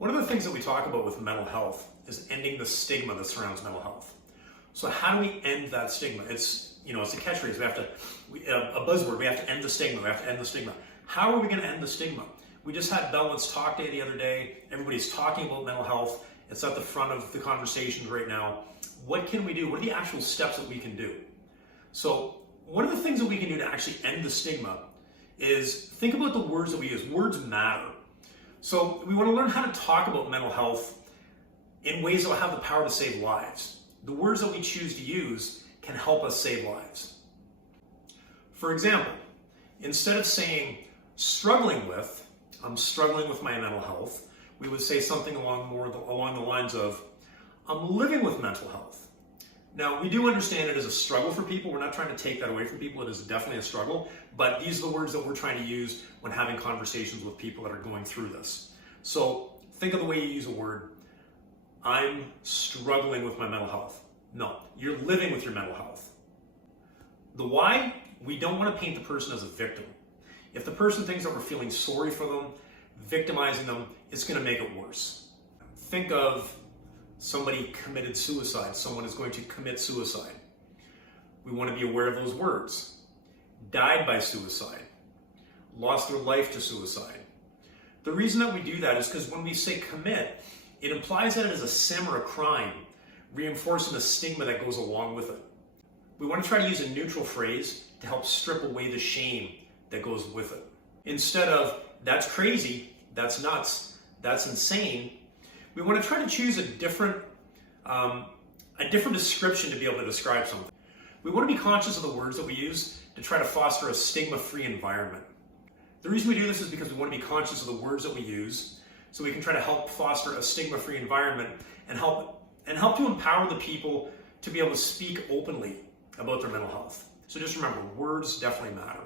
One of the things that we talk about with mental health is ending the stigma that surrounds mental health. So how do we end that stigma? It's a catchphrase. A buzzword. We have to end the stigma. We have to end the stigma. How are we going to end the stigma? We just had Belmont Talk Day the other day. Everybody's talking about mental health. It's at the front of the conversations right now. What can we do? What are the actual steps that we can do? So one of the things that we can do to actually end the stigma is think about the words that we use. Words matter. So we want to learn how to talk about mental health in ways that will have the power to save lives. The words that we choose to use can help us save lives. For example, instead of saying I'm struggling with my mental health, we would say something along the lines of, I'm living with mental health. Now, we do understand it is a struggle for people. We're not trying to take that away from people. It is definitely a struggle, but these are the words that we're trying to use when having conversations with people that are going through this. So think of the way you use a word. I'm struggling with my mental health. No, you're living with your mental health. The why? We don't want to paint the person as a victim. If the person thinks that we're feeling sorry for them, victimizing them, it's going to make it worse. Think of somebody committed suicide. Someone is going to commit suicide. We want to be aware of those words. Died by suicide. Lost their life to suicide. The reason that we do that is because when we say commit, it implies that it is a sin or a crime, reinforcing the stigma that goes along with it. We want to try to use a neutral phrase to help strip away the shame that goes with it. Instead of, that's crazy, that's nuts, that's insane, we want to try to choose a different description to be able to describe something. We want to be conscious of the words that we use to try to foster a stigma-free environment. The reason we do this is because we want to be conscious of the words that we use so we can try to help foster a stigma-free environment and help to empower the people to be able to speak openly about their mental health. So just remember, words definitely matter.